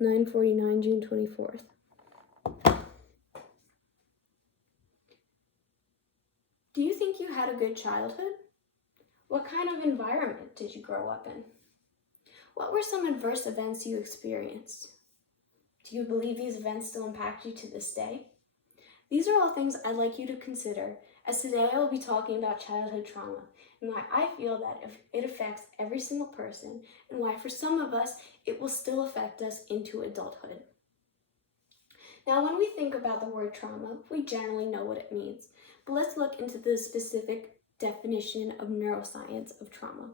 9:49, June 24th. Do you think you had a good childhood? What kind of environment did you grow up in? What were some adverse events you experienced? Do you believe these events still impact you to this day? These are all things I'd like you to consider, as today I will be talking about childhood trauma and why I feel that it affects every single person and why for some of us it will still affect us into adulthood. Now, when we think about the word trauma, we generally know what it means, but let's look into the specific definition of neuroscience of trauma.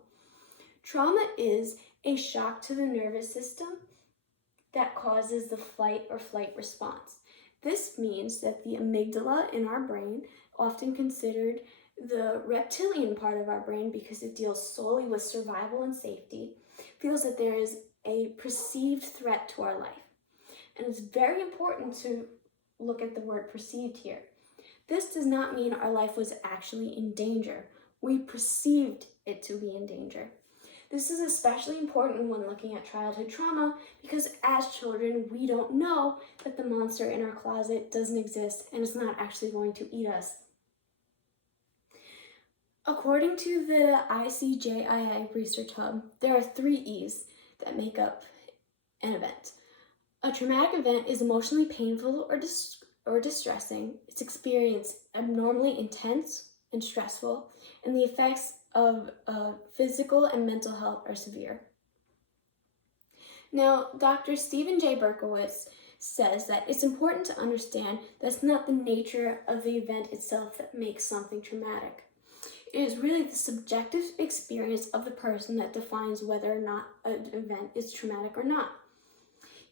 Trauma is a shock to the nervous system that causes the fight or flight response. This means that the amygdala in our brain, often considered the reptilian part of our brain because it deals solely with survival and safety, feels that there is a perceived threat to our life. And it's very important to look at the word perceived here. This does not mean our life was actually in danger. We perceived it to be in danger. This is especially important when looking at childhood trauma because as children, we don't know that the monster in our closet doesn't exist and is not actually going to eat us. According to the ICJIA Research Hub, there are 3 E's that make up an event. A traumatic event is emotionally painful or distressing. Its experience abnormally intense and stressful, and the effects of physical and mental health are severe. Now, Dr. Stephen J. Berkowitz says that it's important to understand that it's not the nature of the event itself that makes something traumatic. It is really the subjective experience of the person that defines whether or not an event is traumatic or not.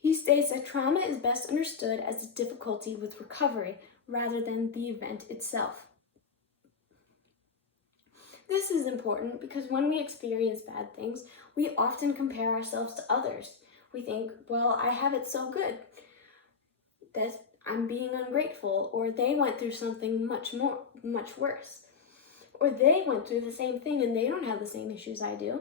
He states that trauma is best understood as a difficulty with recovery rather than the event itself. This is important because when we experience bad things, we often compare ourselves to others. We think, well, I have it so good that I'm being ungrateful, or they went through something much worse, or they went through the same thing and they don't have the same issues I do.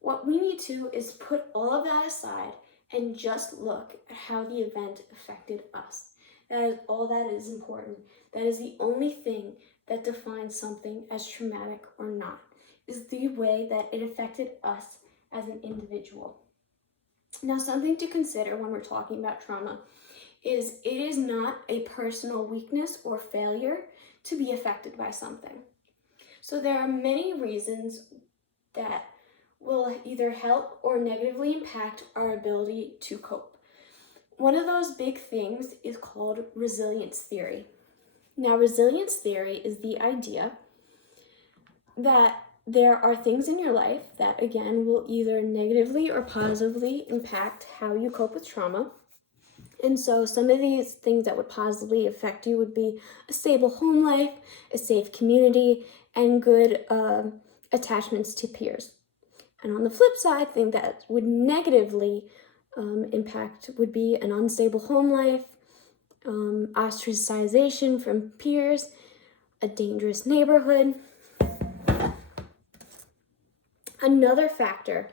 What we need to is put all of that aside and just look at how the event affected us. That is all that is important. That is the only thing that defines something as traumatic or not, is the way that it affected us as an individual. Now, something to consider when we're talking about trauma is it is not a personal weakness or failure to be affected by something. So there are many reasons that will either help or negatively impact our ability to cope. One of those big things is called resilience theory. Now, resilience theory is the idea that there are things in your life that, again, will either negatively or positively impact how you cope with trauma. And so some of these things that would positively affect you would be a stable home life, a safe community, and good attachments to peers. And on the flip side, thing that would negatively impact would be an unstable home life, ostracization from peers, a dangerous neighborhood. Another factor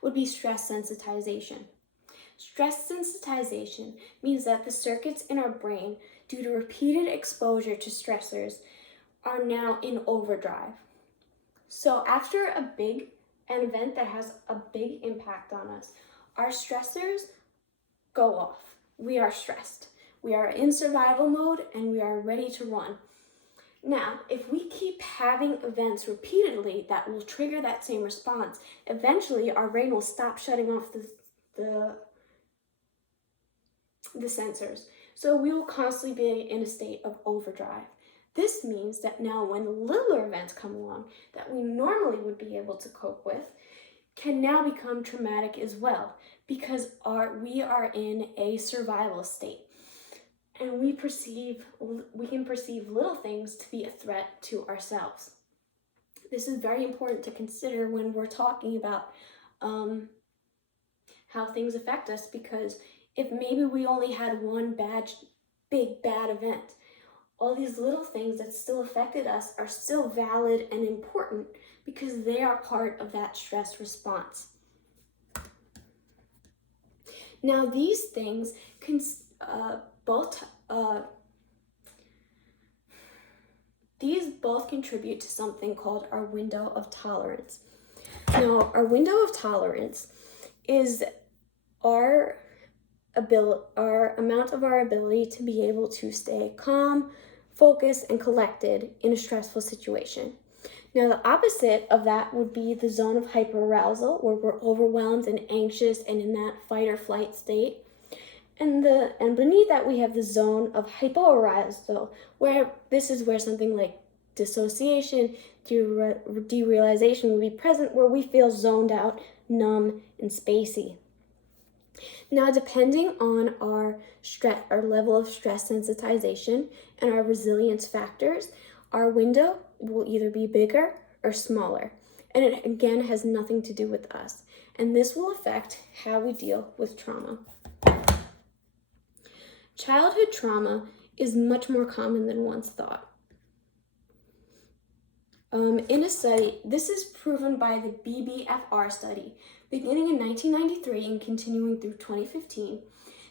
would be stress sensitization. Stress sensitization means that the circuits in our brain, due to repeated exposure to stressors, are now in overdrive. So after an event that has a big impact on us, our stressors go off. We are stressed. We are in survival mode and we are ready to run. Now, if we keep having events repeatedly that will trigger that same response, eventually our brain will stop shutting off the sensors. So we will constantly be in a state of overdrive. This means that now when littler events come along that we normally would be able to cope with can now become traumatic as well because we are in a survival state. And we can perceive little things to be a threat to ourselves. This is very important to consider when we're talking about how things affect us, because if maybe we only had one big bad event, all these little things that still affected us are still valid and important because they are part of that stress response. Now, these things can these both contribute to something called our window of tolerance. Now, our window of tolerance is our amount of our ability to be able to stay calm, focused, and collected in a stressful situation. Now, the opposite of that would be the zone of hyperarousal, where we're overwhelmed and anxious and in that fight or flight state. And beneath that, we have the zone of hypoarousal, where this is where something like dissociation, derealization will be present, where we feel zoned out, numb, and spacey. Now, depending on our level of stress sensitization and our resilience factors, our window will either be bigger or smaller. And it again has nothing to do with us. And this will affect how we deal with trauma. Childhood trauma is much more common than once thought. In a study, this is proven by the BBFR study. Beginning in 1993 and continuing through 2015,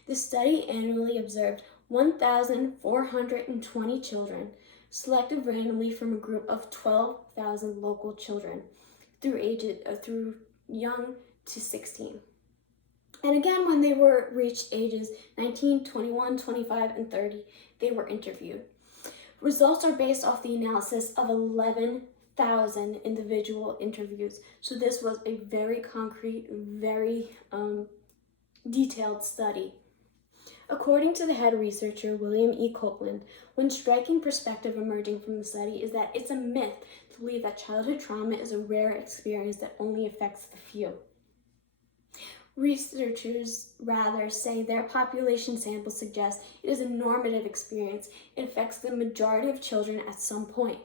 the study annually observed 1,420 children, selected randomly from a group of 12,000 local children through young to 16. And again, when they were reached ages 19, 21, 25, and 30, they were interviewed. Results are based off the analysis of 11,000 individual interviews. So this was a very concrete, very detailed study. According to the head researcher, William E. Copeland, one striking perspective emerging from the study is that it's a myth to believe that childhood trauma is a rare experience that only affects the few. Researchers rather say their population sample suggests it is a normative experience. It affects the majority of children at some point.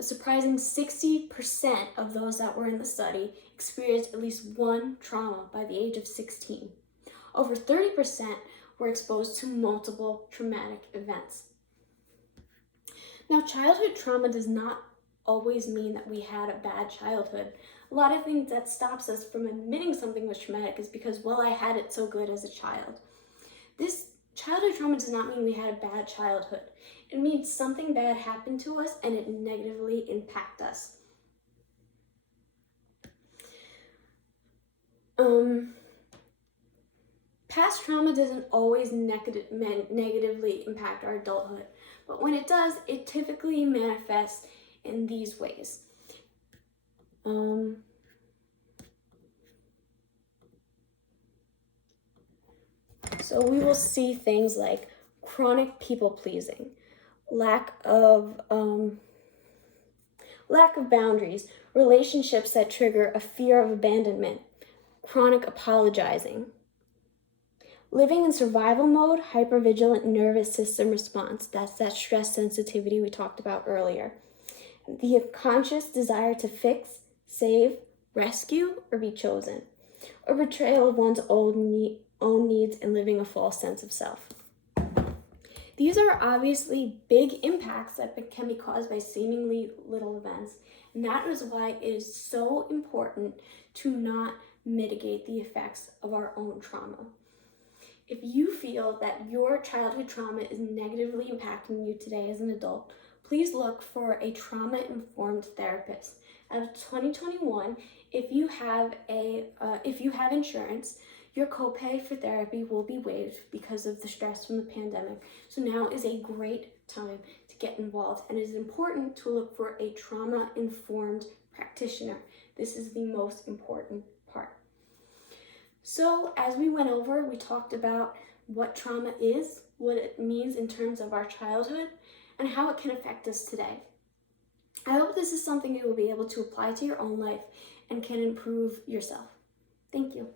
A surprising 60% of those that were in the study experienced at least one trauma by the age of 16. Over 30% were exposed to multiple traumatic events. Now, childhood trauma does not always mean that we had a bad childhood. A lot of things that stops us from admitting something was traumatic is because, well, I had it so good as a child. This childhood trauma does not mean we had a bad childhood. It means something bad happened to us and it negatively impacted us. Past trauma doesn't always negatively impact our adulthood, but when it does, it typically manifests in these ways. So we will see things like chronic people pleasing, lack of boundaries, relationships that trigger a fear of abandonment, chronic apologizing, living in survival mode, hypervigilant nervous system response. That's that stress sensitivity we talked about earlier. The conscious desire to fix, save, rescue, or be chosen, or betrayal of one's own needs and living a false sense of self. These are obviously big impacts that can be caused by seemingly little events, and that is why it is so important to not mitigate the effects of our own trauma. If you feel that your childhood trauma is negatively impacting you today as an adult, please look for a trauma-informed therapist. Out of 2021, if you have insurance, your copay for therapy will be waived because of the stress from the pandemic. So now is a great time to get involved, and it is important to look for a trauma-informed practitioner. This is the most important part. So as we went over, we talked about what trauma is, what it means in terms of our childhood, and how it can affect us today. I hope this is something you will be able to apply to your own life and can improve yourself. Thank you.